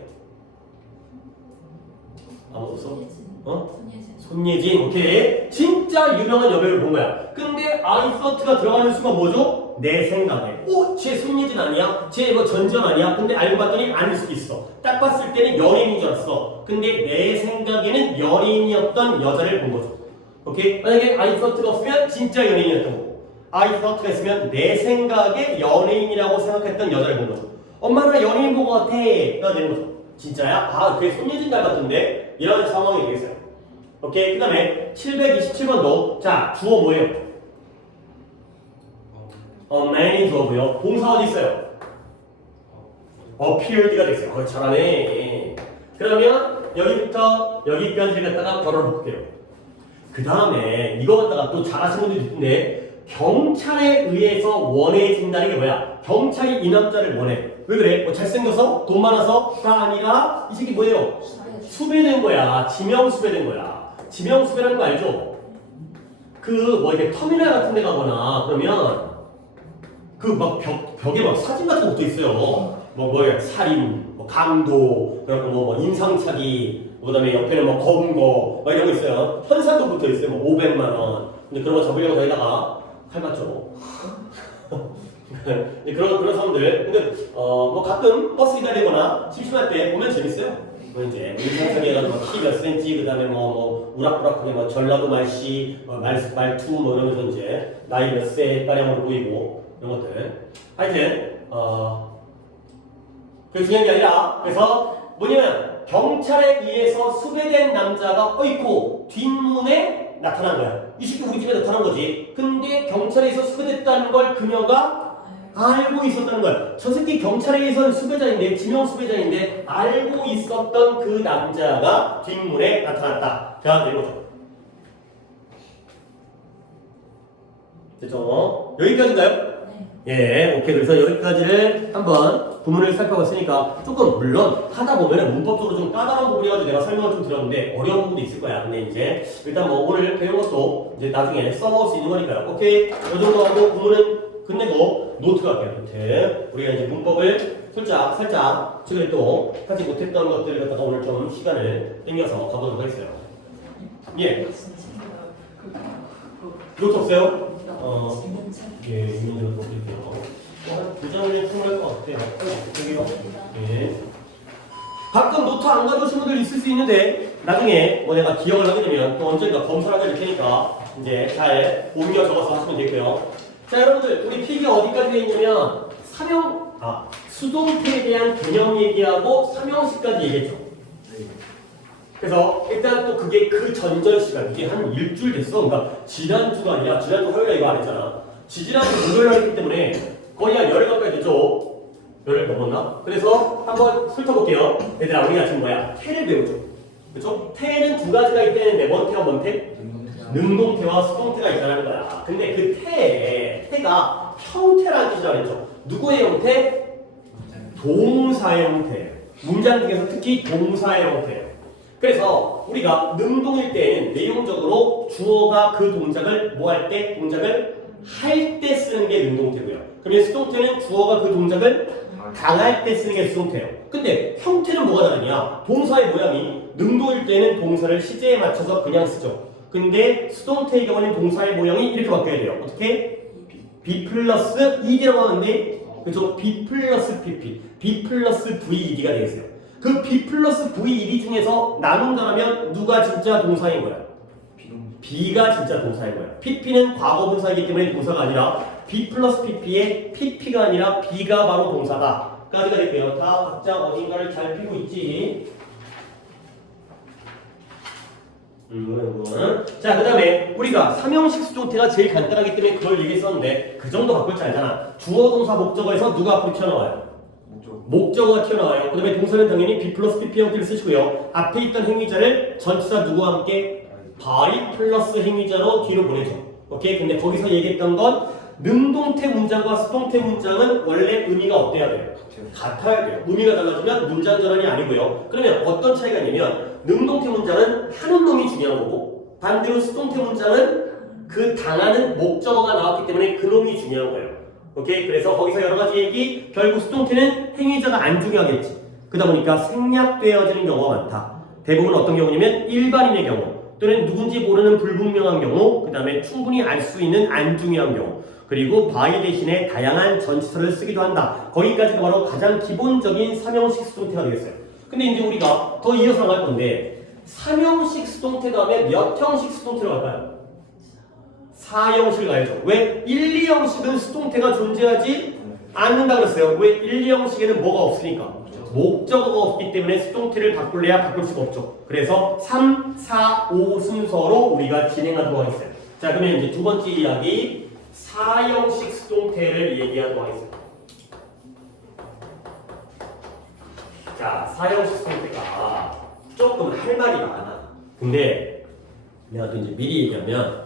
아무도 없어? 어? 손예진, 오케이. 진짜 유명한 여배우를 본 거야. 근데 I thought가 들어가는 순간 뭐죠? 내 생각에. 쟤 손예진 아니야? 쟤 뭐 전지현 아니야? 근데 알고 봤더니 아닐 수도 있어. 딱 봤을 때는 연예인인 줄 알았어. 근데 내 생각에는 연예인이었던 여자를 본 거죠. 오케이? 만약에 I thought가 없으면 진짜 연예인이었던 거고, I thought가 있으면 내 생각에 연예인이라고 생각했던 여자를 본 거죠. 엄마 나 연예인 본 거 같아. 가 되는 거죠. 진짜야? 아, 그게 손예진 닮았던데? 이런 상황이 되겠어요. 오케이? 그 다음에 727번도 자, 주어 뭐예요? man이 주어고요. 동사 어디 있어요? appeared가 됐어요. 잘하네. 그러면 여기부터 여기까지를 갖다가 걸어볼게요. 그 다음에 이거 갖다가 또 잘하시는 분들이 있는데 경찰에 의해서 원해진다는 게 뭐야? 경찰이 이 남자를 원해. 왜 그래? 뭐 잘생겨서? 돈 많아서?가 아니라 이 새끼 뭐예요? 수배된 거야. 지명수배된 거야. 지명수배라는 거 알죠? 그 뭐 이렇게 터미널 같은 데 가거나 그러면 그 막 벽에 막 사진 같은 거 붙어 있어요. 뭐야 살인, 뭐 강도, 그리고 뭐 인상착의, 그다음에 옆에는 뭐 검거, 막 이런 거 있어요. 현상도 붙어 있어요. 뭐 500만 원. 근데 그런 거 잡으려고 저기다가 칼 맞죠. 그런 사람들. 근데 뭐 가끔 버스 기다리거나 심심할 때 보면 재밌어요. 뭐 이제 인상착의 해가지고 키 몇 센치, 그다음에 뭐 우락부락하게 뭐 전라도 말씨, 말투 뭐 이러면서 이제 나이 몇 세 가량으로 보이고 이런 것들. 하여튼 그게 중요한 게 아니라 그래서 뭐냐면 경찰에 의해서 수배된 남자가 있고 뒷문에 나타난 거야. 이 새끼 우리 집에 나타난 거지. 근데 경찰에 의해서 수배됐다는 걸 그녀가 알고 있었다는 거야. 저 새끼 경찰에 의해서 수배자인데, 지명 수배자인데 알고 있었던 그 남자가 뒷문에 나타났다. 자, 되는 거죠. 됐죠? 여기까지인가요? 예, 오케이. 그래서 여기까지를 한번 부문을 살펴봤으니까 조금 물론 하다 보면은 문법적으로 좀 까다로운 부분이어가지고 내가 설명을 좀 드렸는데 어려운 부분도 있을 거야. 근데 이제 일단 뭐 오늘 배운 것도 이제 나중에 써먹을 수 있는 거니까요. 오케이. 이 정도 하고 부문은 끝내고 노트가 할게요. 노트. 우리가 이제 문법을 살짝 최근에 또 하지 못했던 것들을 갖다가 오늘 좀 시간을 땡겨서 가보도록 하겠어요. 예. 노트 없어요? 예, 이민으로 드릴게요. 두 장을 통할 것 같아요. 여기요. 예. 가끔 노트 안 가져오신 분들 있을 수 있는데 나중에 뭐 내가 기억을 하게 되면 또 언젠가 검사를 하게 될 테니까 이제 잘 옮겨 적어서 하시면 되고요. 자, 여러분들 우리 필기가 어디까지 돼 있냐면 수동태에 대한 개념 얘기하고 삼형식까지 얘기했죠. 그래서 일단 또 그게 그 전전 시간 이게 한 일주일 됐어. 그러니까 지난주가 아니라 지난주 화요일에 이거 안 했잖아. 지지난주 목요일 날 했기 때문에 거의 한 열흘 가까이 됐죠. 열흘 넘었나? 그래서 한번 훑어볼게요. 얘들아, 우리가 지금 뭐야? 태를 배우죠. 그렇죠? 태는 두 가지가 있다는데 뭔 태와 뭔 태? 능동태와 수동태가 있다는 거야. 근데 그 태가 형태라는 뜻이라고 했죠. 누구의 형태? 동사의 형태. 문장 중에서 특히 동사의 형태. 그래서 우리가 능동일 때는 내용적으로 주어가 그 동작을 뭐 할 때? 동작을 할 때 쓰는 게 능동태고요. 그러면 수동태는 주어가 그 동작을 당할 때 쓰는 게 수동태예요. 근데 형태는 뭐가 다르냐? 동사의 모양이 능동일 때는 동사를 시제에 맞춰서 그냥 쓰죠. 근데 수동태의 경우는 동사의 모양이 이렇게 바뀌어야 돼요. 어떻게? B 플러스 ED라고 하는데 그죠? B 플러스 PP, B 플러스 VED가 되겠어요. 그 B 플러스 VED 중에서 나눈다면 누가 진짜 동사인 거야? B가 진짜 동사인 거야. PP는 과거분사이기 때문에 동사가 아니라 B 플러스 PP의 PP가 아니라 B가 바로 동사다. 까지가 될게요. 다 각자 어딘가를 잘 피고 있지. 자, 그 다음에 우리가 삼형식 수동태가 제일 간단하기 때문에 그걸 얘기했었는데 그 정도 바꿀 줄 알잖아. 주어, 동사, 목적어에서 누가 앞으로 튀어나와요? 목적어가 튀어나와요. 그 다음에 동사는 당연히 be 플러스 pp 형태를 쓰시고요. 앞에 있던 행위자를 전치사 누구와 함께? by 플러스 행위자로 뒤로 보내죠. 오케이? 근데 거기서 얘기했던 건 능동태 문장과 수동태 문장은 원래 의미가 어때야 돼요? 같아야 돼요. 의미가 달라지면 문장 전환이 아니고요. 그러면 어떤 차이가 있냐면 능동태 문장은 하는 놈이 중요한 거고 반대로 수동태 문장은 그 당하는 목적어가 나왔기 때문에 그 놈이 중요한 거예요. 오케이? 그래서 거기서 여러 가지 얘기, 결국 수동태는 행위자가 안 중요하겠지. 그러다 보니까 생략되어지는 경우가 많다. 대부분 어떤 경우냐면 일반인의 경우 또는 누군지 모르는 불분명한 경우, 그 다음에 충분히 알 수 있는 안 중요한 경우, 그리고 by 대신에 다양한 전치사를 쓰기도 한다. 거기까지가 바로 가장 기본적인 삼형식 수동태가 되겠어요. 근데 이제 우리가 더 이어서 나갈 건데 삼형식 수동태 다음에 몇 형식 수동태로 갈까요? 4형식을 가야죠. 왜? 1, 2형식은 수동태가 존재하지 않는다 그랬어요. 왜? 1, 2형식에는 뭐가 없으니까. 목적어가 없기 때문에 수동태를 바꿀래야 바꿀 수가 없죠. 그래서 3, 4, 5 순서로 우리가 진행하도록 하겠어요. 자, 그러면 이제 두 번째 이야기 4형식 수동태를 얘기하도록 하겠습니다. 자, 4형식 수동태가 조금 할 말이 많아. 근데 내가 또 이제 미리 얘기하면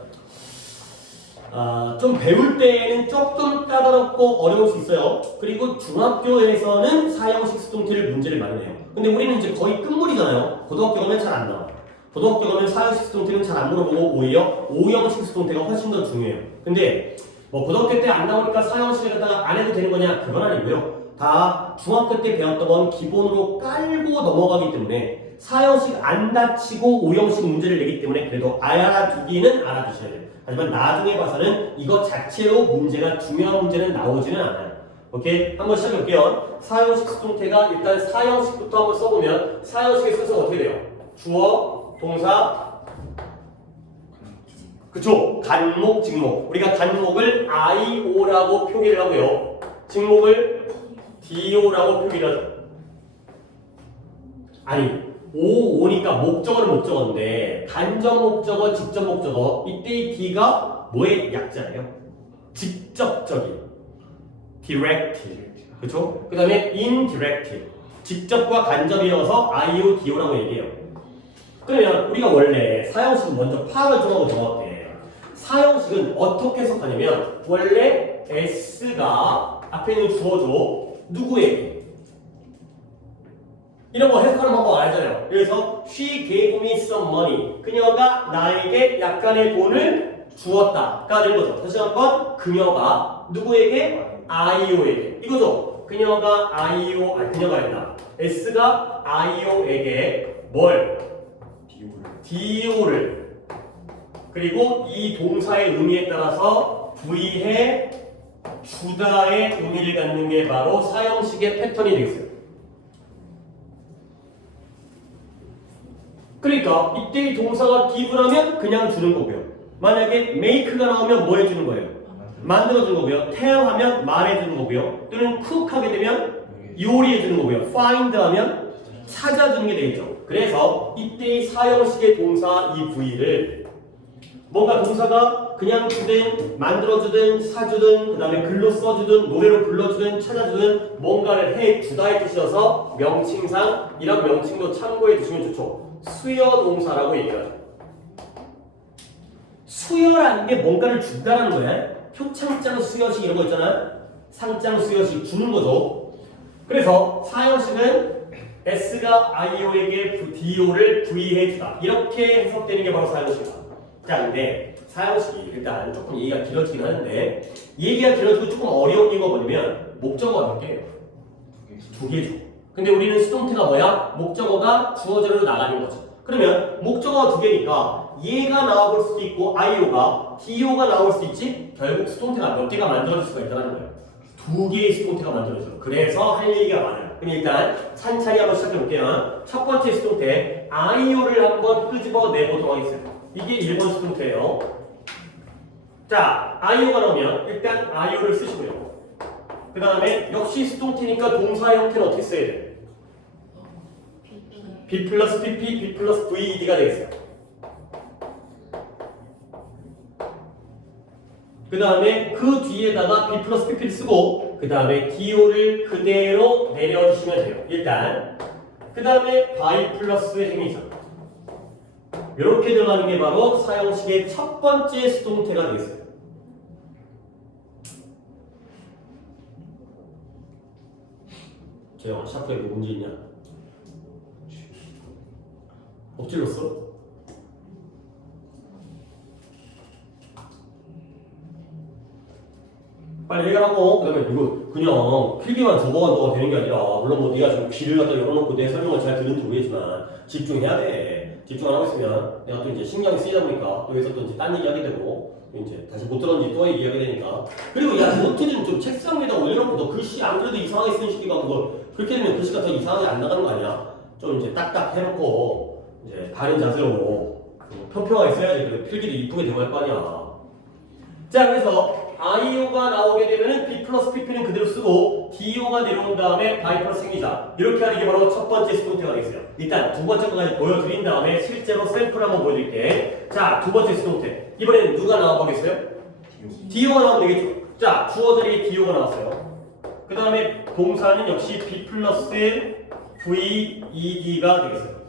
좀 배울 때에는 조금 까다롭고 어려울 수 있어요. 그리고 중학교에서는 4형식 수동태를 문제를 많이 내요. 근데 우리는 이제 거의 끝물이잖아요. 고등학교 가면 잘 안 나와. 고등학교 가면 4형식 수동태는 잘 안 물어보고 오히려 5형식 수동태가 훨씬 더 중요해요. 근데 뭐 고등학교 때 안 나오니까 4형식을 갖다가 안 해도 되는 거냐? 그건 아니고요. 다 중학교 때 배웠던 건 기본으로 깔고 넘어가기 때문에 4형식 안 다치고 5형식 문제를 내기 때문에 그래도 알아두기는 알아두셔야 돼요. 하지만 나중에 봐서는 이것 자체로 문제가 중요한 문제는 나오지는 않아요. 오케이? 한번 시작해볼게요. 4형식 수동태가 일단 4형식부터 한번 써보면 4형식의 순서가 어떻게 돼요? 주어, 동사, 그쵸? 간목, 직목. 우리가 간목을 IO라고 표기를 하고요. 직목을 DO라고 표기를 하죠. 아니, 오니까 목적어는 목적어인데 간접 목적어, 직접 목적어 이때의 D가 뭐의 약자예요? 직접적인 directive 그쵸? 그 다음에 indirective 직접과 간접이어서 IO, DO라고 얘기해요. 그러면 우리가 원래 사형식은 먼저 파악을 좀 하고 넘어갈게. 사형식은 어떻게 해석하냐면 원래 S가 앞에 있는 주어죠. 누구에게? 이런 거 해석하는 방법 알잖아요. 그래서 she gave me some money. 그녀가 나에게 약간의 돈을 주었다가 된 거죠. 다시 한번 그녀가 누구에게? 아이오에게. 이거죠. 그녀가 그녀가 아니다. S가 아이오에게 뭘? DO를 그리고 이 동사의 의미에 따라서 V의 주다의 의미를 갖는 게 바로 사형식의 패턴이 되겠어요. 그러니까 이때 이 동사가 give라면 그냥 주는 거고요. 만약에 make가 나오면 뭐 해주는 거예요? 만들어주는 거고요. tell 하면 말해주는 거고요. 또는 cook 하게 되면 요리해주는 거고요. find 하면 찾아주는 게 되겠죠. 그래서 이때의 사형식의 동사 이 V를 뭔가 동사가 그냥 주든 만들어주든 사주든 그 다음에 글로 써주든 노래로 불러주든 찾아주든 뭔가를 해주다의 뜻이어서 명칭상 이런 명칭도 참고해 주시면 좋죠. 수여 동사라고 얘기하죠. 수여라는 게 뭔가를 준다는 거야. 표창장 수여식 이런 거 있잖아. 상장 수여식 주는 거죠. 그래서 사형식은 S가 IO에게 DO를 V해주다. 이렇게 해석되는 게 바로 사형식이다. 자, 근데 사형식이 일단 조금 얘기가 길어지긴 하는데 얘기가 길어지고 조금 어려운 이유가 뭐냐면 목적어가 몇 개예요? 두 개죠. 근데 우리는 수동태가 뭐야? 목적어가 주어제로 나가는 거죠. 그러면 목적어가 두 개니까 얘가 나와볼 수도 있고 IO가 DO가 나올 수도 있지. 결국 수동태가 몇 개가 만들어질 수가 있다는 거예요. 두 개의 수동태가 만들어져요. 그래서 할 얘기가 많아요. 그럼 일단 찬찬히 한번 시작해볼게요. 첫 번째 수동태 IO를 한번 끄집어 내보도록 하겠습니다. 이게 1번 수동태예요. 자, IO가 나오면 일단 IO를 쓰시고요. 그 다음에 역시 수동태니까 동사 형태는 어떻게 써야 돼요? B 플러스 PP, B 플러스 VED가 되겠어요. 그 다음에 그 뒤에다가 B 플러스 PP를 쓰고 그 다음에 DO를 그대로 내려주시면 돼요. 일단 그 다음에 바이 플러스 행위죠. 이렇게 들어가는 게 바로 사형식의 첫 번째 수동태가 되겠어요. 재영아, 샤프에 뭐 문제 있냐? 엎질렀어? 빨리 해결하고 그다음에 이거 그냥 필기만 적어간다고 되는 게 아니라 물론 뭐 네가 좀 귀를 갖다 열어놓고 내 설명을 잘 듣는지 모르겠지만 집중해야 돼. 집중 안 하고 있으면 내가 또 이제 신경이 쓰이다 보니까 또 여기서 또 이제 딴 얘기하게 되고 이제 다시 못 들었는지 또 얘기하게 되니까 그리고 야 노트는 좀 책상 위에다 올려놓고 너 글씨 안 그래도 이상하게 쓰는 시기가 그거 그렇게 되면 글씨가 더 이상하게 안 나가는 거 아니야? 좀 이제 딱딱 해놓고 이제 바른 자세로 평평하게 써야지. 그래 필기도 이쁘게 들어갈 거 아니야. 자 그래서 IO가 나오게 되면은 B 플러스 PP는 그대로 쓰고 DO가 내려온 다음에 바이 플러스 생기자 이렇게 하는 게 바로 첫 번째 수동태가 되겠어요. 일단 두 번째 거까지 보여드린 다음에 실제로 샘플 한번 보여드릴게. 자 두 번째 수동태 이번에는 누가 나와보겠어요? DO가 나오면 되겠죠. 자 주어 자리에 DO가 나왔어요. 그 다음에 동사는 역시 B 플러스 VED가 되겠어요.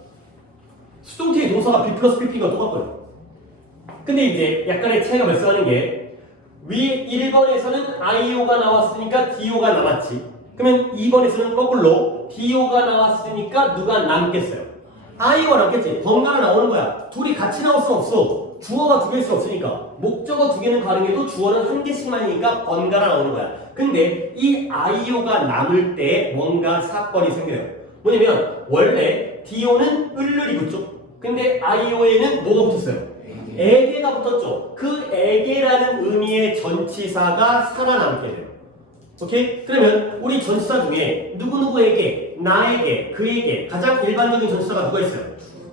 수동태의 동사가 B 플러스 PP가 똑같거든요. 근데 이제 약간의 차이가 발생하는 게 위 1번에서는 IO가 나왔으니까 DO가 남았지. 그러면 2번에서는 거꾸로 DO가 나왔으니까 누가 남겠어요? IO가 남겠지. 번갈아 나오는 거야. 둘이 같이 나올 수 없어. 주어가 두 개일 수 없으니까. 목적어 두 개는 가능해도 주어는 한 개씩만이니까 번갈아 나오는 거야. 근데 이 IO가 남을 때 뭔가 사건이 생겨요. 뭐냐면 원래 DO는 을을이 붙죠. 근데 IO에는 뭐가 붙었어요? 에게가 붙었죠. 그 에게라는 의미의 전치사가 살아남게 돼요. 오케이? 그러면 우리 전치사 중에 누구누구에게, 나에게, 그에게 가장 일반적인 전치사가 누가 있어요?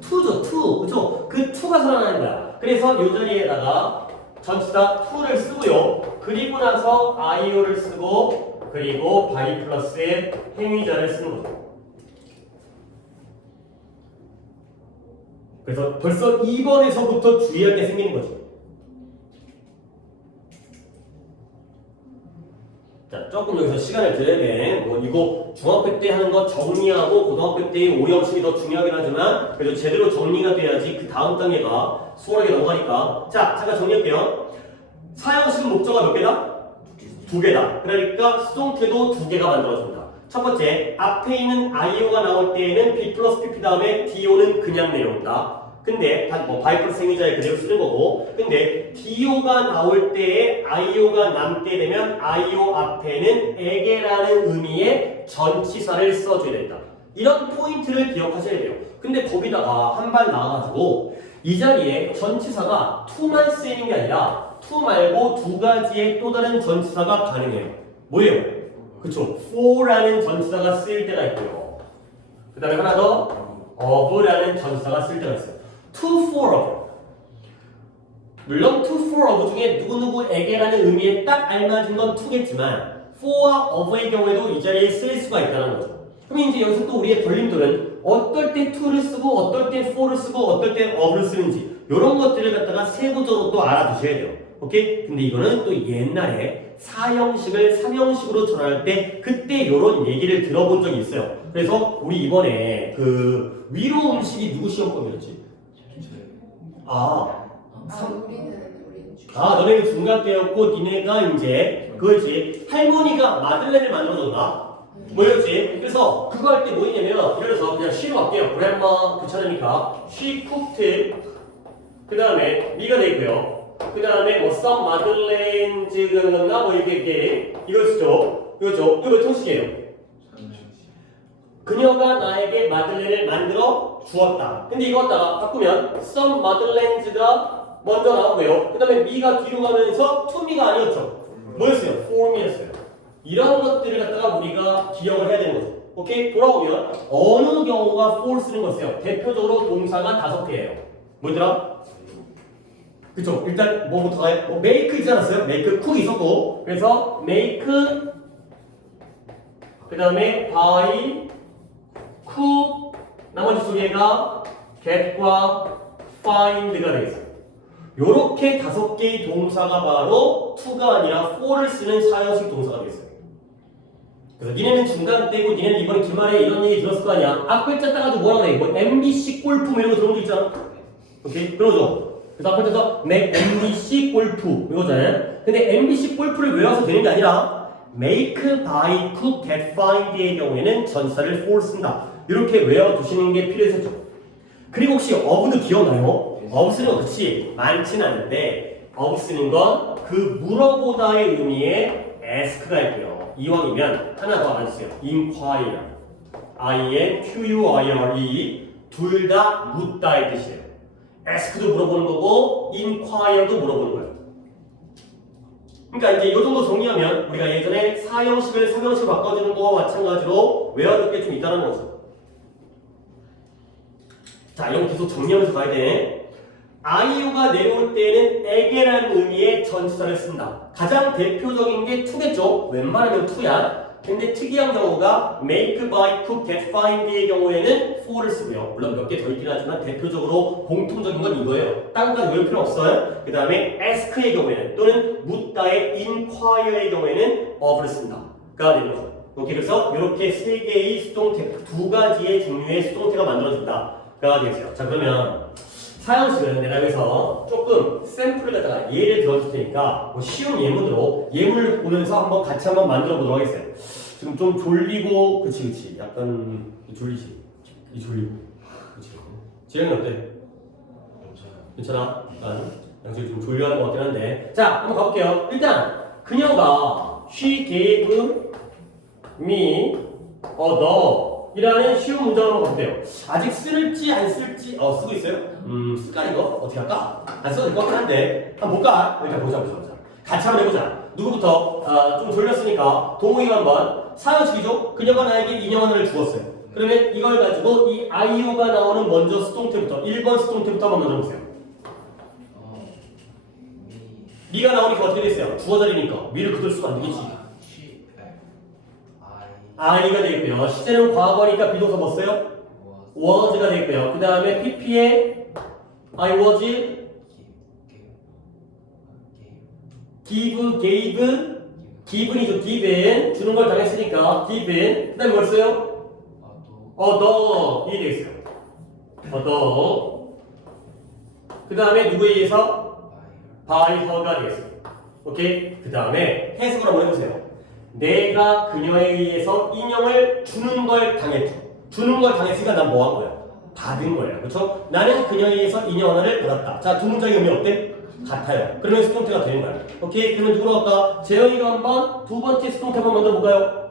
to죠. to. 그쵸? 그 to가 살아나는 거야. 그래서 이 자리에다가 전치사 to를 쓰고요. 그리고 나서 IO를 쓰고 그리고 by 플러스의 행위자를 쓰는 거죠. 그래서 벌써 2번에서부터 주의할 게 생기는 거지. 자, 조금 여기서 시간을 드려야 돼. 뭐 이거 중학교 때 하는 거 정리하고 고등학교 때의 오형식이 더 중요하긴 하지만 그래도 제대로 정리가 돼야지 그 다음 단계가 수월하게 넘어가니까. 자, 잠깐 정리할게요. 사형식은 목적어가 몇 개다? 두 개다. 그러니까 수동태도 두 개가 만들어진다. 첫 번째, 앞에 있는 IO가 나올 때에는 B 플러스 PP 다음에 DO는 그냥 내려온다. 근데 뭐 바이 플러스 행위자에 그대로 쓰는 거고, 근데 DO가 나올 때에 IO가 남게 되면 IO 앞에는 에게라는 의미의 전치사를 써줘야 된다. 이런 포인트를 기억하셔야 돼요. 근데 거기다가 한 발 나와가지고 이 자리에 전치사가 to만 쓰이는 게 아니라 to 말고 두 가지의 또 다른 전치사가 가능해요. 뭐예요? 그쵸? for라는 전치사가 쓰일 때가 있고요. 그 다음에 하나 더 of라는 전치사가 쓸 때가 있어요. to, for of. 물론 to, for of 중에 누구누구에게라는 의미에 딱 알맞은 건 to겠지만 for와 of의 경우에도 이 자리에 쓰일 수가 있다는 거죠. 그럼 이제 여기서 또 우리의 걸림돌은 어떨 때 to를 쓰고 어떨 때 for를 쓰고 어떨 때 of를 쓰는지 이런 것들을 갖다가 세부적으로 또 알아두셔야 돼요. 오케이? 근데 이거는 또 옛날에 사형식을 삼형식으로 전환할 때 그때 이런 얘기를 들어본 적이 있어요. 그래서 우리 이번에 그 위로 음식이 누구 시험범이었지? 너네는 중간 때였고 니네가 이제 그거지 할머니가 마들렌을 만들어줬나? 뭐였지? 그래서 그거 할 때 뭐였냐면 예를 들어서 그냥 she로 갈게요. grandma 귀찮으니까 she cooked 그 다음에 미가 돼 있고요. 그 다음에 뭐 some madeleines 뭐 이렇게 이거 쓰죠. 이거죠. 이거 몇 형식이에요? 그녀가 나에게 마들렌을 만들어 주었다. 근데 이거 갖다가 바꾸면 some madeleines,가 먼저 나오고요. 그 다음에 me가 뒤로 가면서 to me가 아니었죠. 뭐였어요? for me였어요. 이런 것들을 갖다가 우리가 기억을 해야 되는 거죠. 오케이? 돌아오면 어느 경우가 for 쓰는 거였어요? 대표적으로 동사가 5개예요. 뭐더라? 그쵸? 일단 뭐부터 가요? make 있지 않았어요? make, cook 있었고 그래서 make 그 다음에 buy cook 나머지 두 개가 get과 find가 되겠어요. 요렇게 5개의 동사가 바로 to가 아니라 for를 쓰는 사형식 동사가 되겠어요. 그래서 니네는 중간 때고 니네는 이번에 기말에 이런 얘기 들었을 거 아니야. 앞글자 따가지고 뭐라 그래? 뭐 MBC 골프 뭐 이런 거 들어본 적 있잖아. 오케이? 그러죠? 그래서 앞글자에서 MBC 골프 이거잖아요. 근데 MBC 골프를 외워서 되는 게 아니라 make, buy, cook, get, find의 경우에는 전사를 for 쓴다. 이렇게 외워두시는 게 필요해서죠. 그리고 혹시 of도 기억나요? of 쓰는 거 그치? 많진 않은데 of 쓰는 건 그 물어보다의 의미에 ask가 있고요. 이왕이면 하나 더 알아주세요. inquire, I-N-Q-U-I-R-E 둘 다 묻다의 뜻이에요. ask도 물어보는 거고 inquire도 물어보는 거예요. 그러니까 이제 이 정도 정리하면 우리가 예전에 사형식을 삼형식으로 바꿔주는 거와 마찬가지로 외워둘 게 좀 있다는 거죠. 자, 이런 거 계속 정리하면서 가야 돼. 아이유가 내려올 때는 에게라는 의미의 전치사를 쓴다. 가장 대표적인 게 to겠죠. 웬만하면 to야. 근데 특이한 경우가 make, buy, cook, get, find의 경우에는 for를 쓰고요. 물론 몇 개 더 있긴 하지만 대표적으로 공통적인 건 이거예요. 딴 거 외울 필요 없어요. 그 다음에 ask의 경우에는 또는 묻다의 inquire의 경우에는 of를 쓴다. 가 되는 거죠. 오케이, 그래서 이렇게 세 개의 수동태, 두 가지의 종류의 수동태가 만들어진다. 가 되겠어요. 자, 그러면 사형식은 내가 여기서 조금 샘플을 갖다가 예를 들어줄 테니까 뭐 쉬운 예문으로 예문을 보면서 한번 같이 한번 만들어 보도록 하겠어요. 지금 좀 졸리고 그치 약간 졸리지? 이 졸리고 그치? 지영이 어때? 괜찮아? 양쪽이 좀 졸려하는 것 같긴 한데 자 한번 가볼게요. 일단 그녀가 she gave me a doll 이라는 쉬운 문장을 한번 가볼게요. 아직 쓸지 안 쓸지 쓰고 있어요? 쓸까 이거? 어떻게 할까? 안 써도 될 것 같긴 한데 한번 볼까? 일단 보자 같이 한번 해보자. 누구부터? 좀 졸렸으니까 동호이가 한번 사형식이죠? 그녀가 나에게 인형 하나를 주었어요. 그러면 이걸 가지고 이 아이유가 나오는 먼저 수동태부터 1번 수동태부터 한번 만들어보세요. 미가 나오니까 어떻게 됐어요? 주어 자리니까 미를 그대로 쓰면 안 되겠지. I가 되겠고요. 시제는 과거니까 비동사 뭐 써요? was가 되겠고요. 그 다음에 PP에 I was give, gave, given이죠. given 주는 걸 당했으니까 given. 그 다음에 뭘 써요? the 이 되겠어요. the 그 다음에 누구에 의해서? by her가 되겠어요. 오케이? 그 다음에 해석을 한번 해보세요. 내가 그녀에 의해서 인형을 주는 걸 당했죠. 주는 걸 당했으니까 난 뭐 한 거야? 받은 거예요. 그렇죠? 나는 그녀에 의해서 인형 하나를 받았다. 자, 두 문장의 의미 어때? 같아요. 그러면 수동태가 되는 거야. 오케이? 그러면 누구로 할까? 재영이가 한번 두 번째 수동태 한번 만들어볼까요?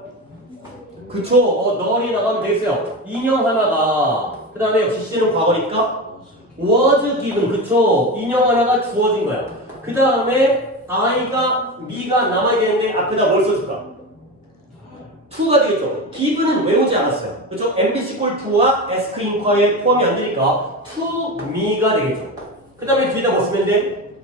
그쵸? 널이 나가면 되겠어요. 인형 하나가 그 다음에 역시 시제는 과거니까 was given. 그쵸? 인형 하나가 주어진 거야. 그 다음에 I가 미가 남아야 되는데 앞에다 뭘 써줄까? to가 되겠죠. given은 외우지 않았어요. 그렇죠? MBC 골프와 ask inquire에 포함이 안 되니까 to me가 되겠죠. 그 다음에 뒤에다 뭐 쓰면 돼?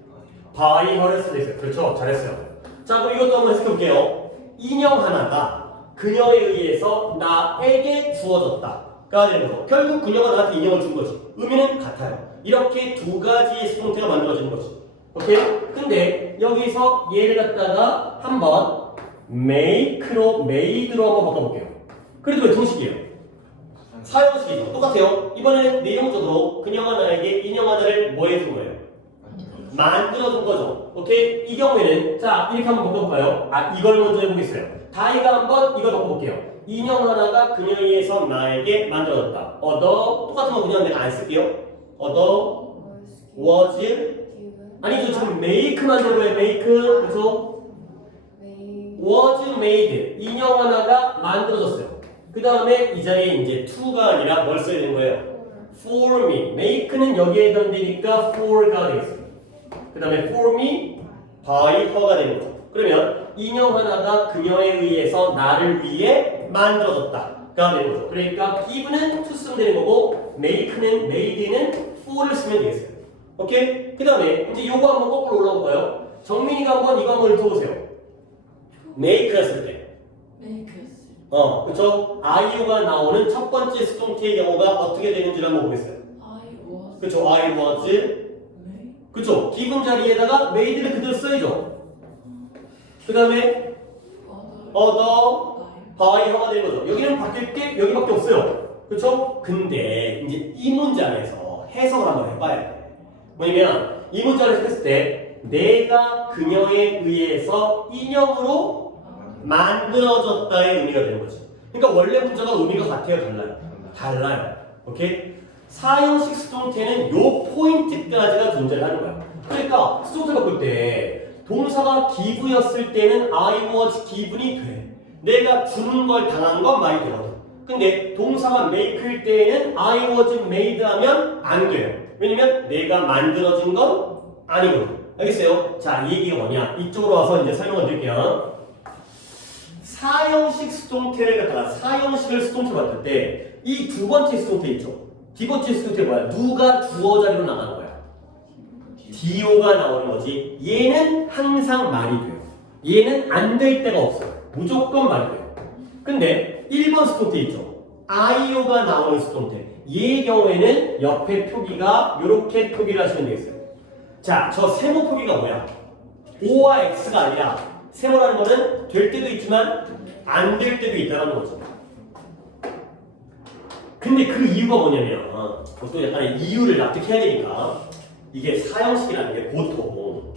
by her를 쓰면 되겠어요. 그렇죠? 잘했어요. 자, 그럼 이것도 한번 해석해볼게요. 인형 하나가 그녀에 의해서 나에게 주어졌다가 되는 거죠. 결국 그녀가 나한테 인형을 준 거지. 의미는 같아요. 이렇게 두 가지의 수동태가 만들어지는 거지. 오케이? 근데 여기서 얘를 갖다가 한번 make로 made로 한번 바꿔볼게요. 그래도 왜 정식이에요? 사형식이죠. 똑같아요. 이번에는 내용적으로 그녀가 나에게 인형 하나를 뭐 해준 거예요? 만들어준 거죠. 오케이? 이 경우에는 자 이렇게 한번 바꿔볼까요? 이걸 먼저 해보겠어요. 다이가 한번 이걸 바꿔볼게요. 인형 하나가 그녀에 의해서 나에게 만들어졌다. 똑같은 거 그냥 내가 안 쓸게요. was 아니죠. 지금 make 만든 거예요. make. 그래서 was made. 인형 하나가 만들어졌어요. 그 다음에 이 자리에 이제 to가 아니라 뭘 써야 되는 거예요? for me. make는 여기에 해당되니까 for가 되겠습니다. 그 다음에 for me, by her가 되는 거죠. 그러면 인형 하나가 그녀에 의해서 나를 위해 만들어졌다가 되는 거죠. 그러니까 give는 to 쓰면 되는 거고 make는 made는 for를 쓰면 되겠어요. 오케이? 그 다음에 이제 요거 한번 거꾸로 올라올까요? 정민이가 한번 이거 한번 읽어보세요. make 했을 때. 그쵸? 아이유가 나오는 첫 번째 수동태의 경우가 어떻게 되는지를 한번 보겠어요. 그쵸? I was 그쵸? given 자리에다가 made를 그대로 써야죠. 그 다음에 other by가 되는 거죠. 여기는 바뀔 게 여기밖에 없어요. 그쵸? 근데 이제 이 문장에서 해석을 한번 해봐야 돼. 뭐냐면 이 문장을 해석했을 때 내가 그녀에 의해서 인형으로 만들어졌다의 의미가 되는 거지. 그러니까 원래 문자가 의미가 같아요, 달라요? 달라요. 오케이? 사형식 수동태는 요 포인트까지가 존재를 하는 거야. 그러니까 수동태 바꿀 때 동사가 give였을 때는 I was given이 돼. 내가 주는 걸 당한 건 말이 되거든. 근데 동사가 make일 때에는 I was made 하면 안 돼요. 왜냐면 내가 만들어진 건 아니거든. 알겠어요? 자, 이 얘기가 뭐냐? 이쪽으로 와서 이제 설명을 드릴게요. 사형식 수동태를 갖다가 사형식을 수동태로 만들 때 이 두 번째 수동태 있죠? 두 번째 수동태 뭐야? 누가 주어 자리로 나가는 거야? DO가 나오는 거지. 얘는 항상 말이 돼요. 얘는 안 될 때가 없어요. 무조건 말이 돼요. 근데 1번 수동태 있죠? IO가 나오는 수동태. 얘의 경우에는 옆에 표기가 이렇게 표기를 하시면 되겠어요. 자, 저 세모 표기가 뭐야? O와 X가 아니라 세모라는 거는 될 때도 있지만 안 될 때도 있다는 거죠. 근데 그 이유가 뭐냐면 또 약간의 이유를 납득해야 되니까 이게 사형식이라는 게 보통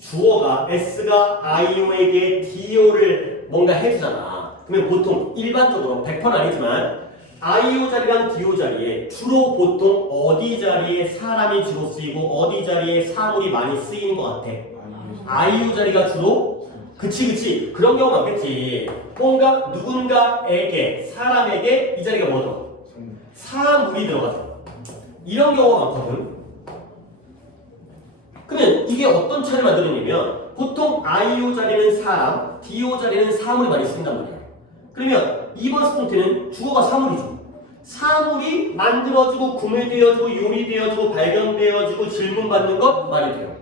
주어가 S가 IO에게 DO를 뭔가 해주잖아. 그러면 보통 일반적으로 100%는 아니지만 IO 자리랑 DO 자리에 주로 보통 어디 자리에 사람이 주로 쓰이고 어디 자리에 사물이 많이 쓰이는 것 같아? IO 자리가 주로? 그치 그런 경우 많겠지. 뭔가 누군가에게 사람에게 이 자리가 뭐죠? 사물이 들어가죠. 이런 경우가 많거든. 그러면 이게 어떤 차를 만들어내냐면 보통 IO 자리는 사람, DO 자리는 사물이 많이 쓴단 말이야. 그러면 2번 수동태는 주어가 사물이죠. 사물이 만들어지고 구매되어지고 요리되어지고 발견되어지고 질문받는 것 말이 돼요.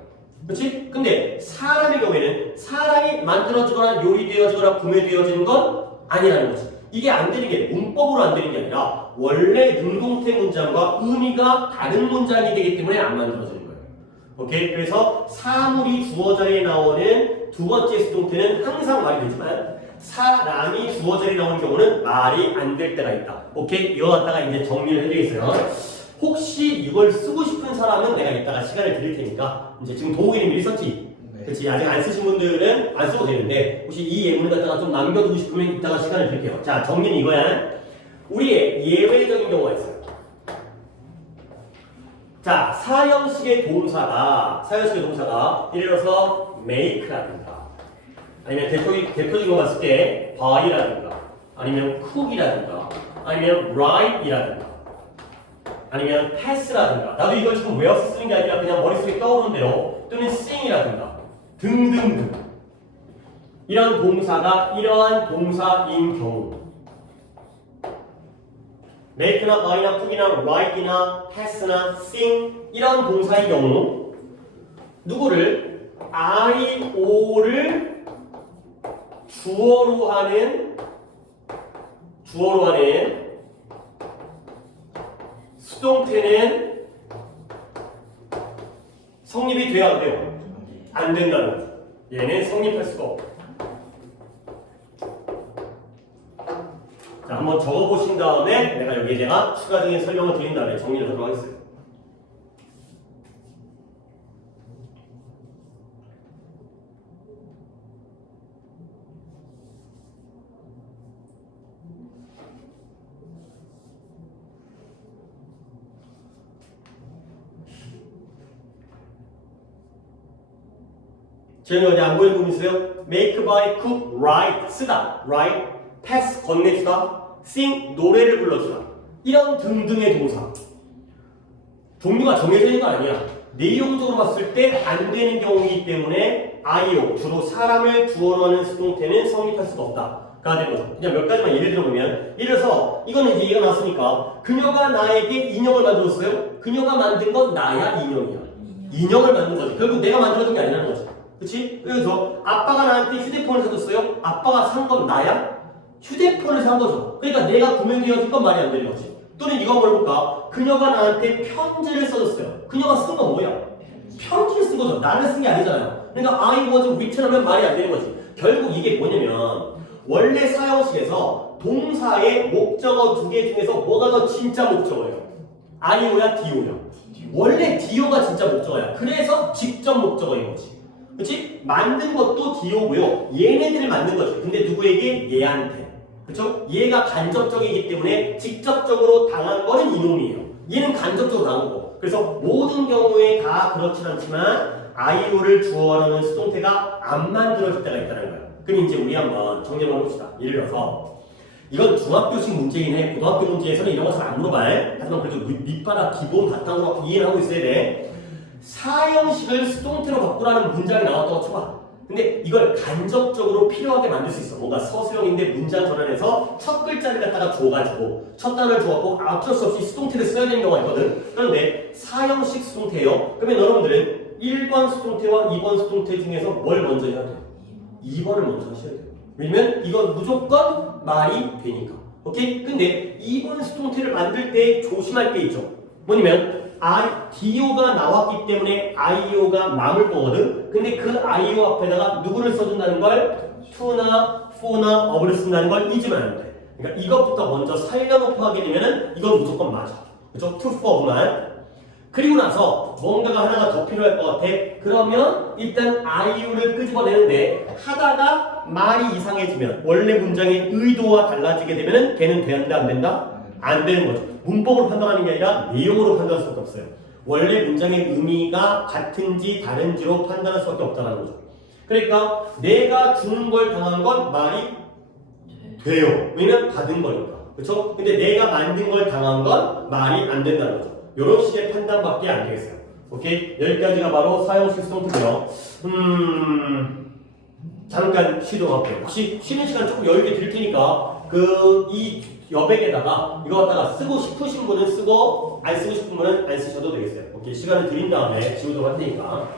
그렇지? 근데 사람의 경우에는 사람이 만들어지거나 요리되어지거나 구매되어지는 건 아니라는 거지. 이게 안 되는 게 문법으로 안 되는 게 아니라 원래 능동태 문장과 의미가 다른 문장이 되기 때문에 안 만들어지는 거예요. 오케이? 그래서 사물이 주어 자리에 나오는 두 번째 수동태는 항상 말이 되지만 사람이 주어 자리에 나오는 경우는 말이 안 될 때가 있다. 오케이? 이거 갖다가 이제 정리를 해드리겠어요. 혹시 이걸 쓰고 싶은 사람은 내가 이따가 시간을 드릴 테니까 이제 지금 도우기는 미리 썼지? 네. 그렇지? 아직 안 쓰신 분들은 안 써도 되는데 혹시 이 예문을 갖다가 좀 남겨두고 싶으면 이따가 시간을 드릴게요. 자, 정리는 이거야. 우리의 예외적인 경우가 있어요. 자, 사형식의 동사가 예를 들어서 make라든가 아니면 대표적인 거 봤을 때 buy라든가 아니면 cook이라든가 아니면 write이라든가 아니면 pass라든가 나도 이걸 지금 외워서 쓰는 게 아니라 그냥 머릿속에 떠오르는 대로 또는 sing이라든가 등등등 이런 동사가 이러한 동사인 경우 make나 buy나 cook이나 write이나 pass나 sing 이런 동사의 경우 누구를 IO를 주어로 하는 수동태는 성립이 돼야 안 돼요? 안 된다는 거죠. 얘는 성립할 수가 없고. 자, 한번 적어보신 다음에 내가 여기에다가 추가적인 설명을 드린 다음에 정리를 하도록 하겠습니다. 지금 어디 안 보이는 부분 있어요? make, buy, cook, write 쓰다, write, pass 건네주다, sing 노래를 불러주다 이런 등등의 동사 종류가 정해져 있는 거 아니야. 내용적으로 봤을 때 안 되는 경우이기 때문에 IO 주로 사람을 주어로 하는 수동태는 성립할 수가 없다가 되는 거죠. 그냥 몇 가지만 예를 들어보면 예를 들어서 이거는 이제 얘가 나왔으니까 그녀가 나에게 인형을 만들었어요. 그녀가 만든 건 나야 인형이야. 인형을 만든 거지. 결국 내가 만들어준 게 아니라는 거지. 그치? 그래서 아빠가 나한테 휴대폰을 사줬어요. 아빠가 산 건 나야? 휴대폰을 산 거죠. 그러니까 내가 구매되어진 건 말이 안 되는 거지. 또는 이거 한번 볼까? 그녀가 나한테 편지를 써줬어요. 그녀가 쓴 건 뭐야? 편지를 쓴 거죠. 나를 쓴 게 아니잖아요. 그러니까 I was written 하면 말이 안 되는 거지. 결국 이게 뭐냐면 원래 사형식에서 동사의 목적어 두 개 중에서 뭐가 더 진짜 목적어예요? IO야 DO야? 원래 DO가 진짜 목적어야. 그래서 직접 목적어인 거지. 그렇지? 만든 것도 DO고요. 얘네들을 만든 거지. 근데 누구에게? 얘한테. 그렇죠? 얘가 간접적이기 때문에 직접적으로 당한 거는 이놈이에요. 얘는 간접적으로 당한 거고. 그래서 모든 경우에 다 그렇진 않지만 IO를 주어로 하는 수동태가 안 만들어질 때가 있다는 거예요. 그럼 이제 우리 한번 정리해 봅시다. 예를 들어서 이건 중학교식 문제긴 해. 고등학교 문제에서는 이런 거 잘 안 물어봐요. 하지만 그래도 밑바닥 기본 바탕으로 이해를 하고 있어야 돼. 사형식을 수동태로 바꾸라는 문장이 나왔다고 쳐봐. 근데 이걸 간접적으로 필요하게 만들 수 있어. 뭔가 서술형인데 문장 전환해서 첫 글자를 갖다가 줘가지고 첫 단어를 줘갖고 어쩔 수 없이 수동태를 써야 되는 경우가 있거든. 그런데 사형식 수동태예요. 그러면 여러분들은 1번 수동태와 2번 수동태 중에서 뭘 먼저 해야 돼요? 2번을 먼저 하셔야 돼요. 왜냐면 이건 무조건 말이 되니까. 오케이? 근데 2번 수동태를 만들 때 조심할 게 있죠. 뭐냐면 DO가 나왔기 때문에 IO가 남을 거거든. 근데 그 IO 앞에다가 누구를 써준다는 걸 to나 for나 of를 쓴다는 걸 잊으면 안 돼. 그러니까 이것부터 먼저 살려놓고 하게 되면은 이건 무조건 맞아. 그죠? to, for, of만. 그리고 나서 뭔가가 하나가 더 필요할 것 같아. 그러면 일단 IO를 끄집어내는데 하다가 말이 이상해지면 원래 문장의 의도와 달라지게 되면은 걔는 된다 안 된다? 안 되는 거죠. 문법으로 판단하는 게 아니라 내용으로 판단할 수밖에 없어요. 원래 문장의 의미가 같은지 다른지로 판단할 수밖에 없다는 거죠. 그러니까 내가 주는 걸 당한 건 말이 돼요. 왜냐면 받은 거니까. 그렇죠? 근데 내가 만든 걸 당한 건 말이 안 된다는 거죠. 이런 식의 판단밖에 안 되겠어요. 오케이? 여기까지가 바로 사형식 수동태고요. 잠깐 쉬도록 할게요. 혹시 쉬는 시간 조금 여유 있게 드릴 테니까 이 여백에다가 이거 갖다가 쓰고 싶으신 분은 쓰고 안 쓰고 싶은 분은 안 쓰셔도 되겠어요. 오케이? 시간을 드린 다음에 지우도록 할 테니까.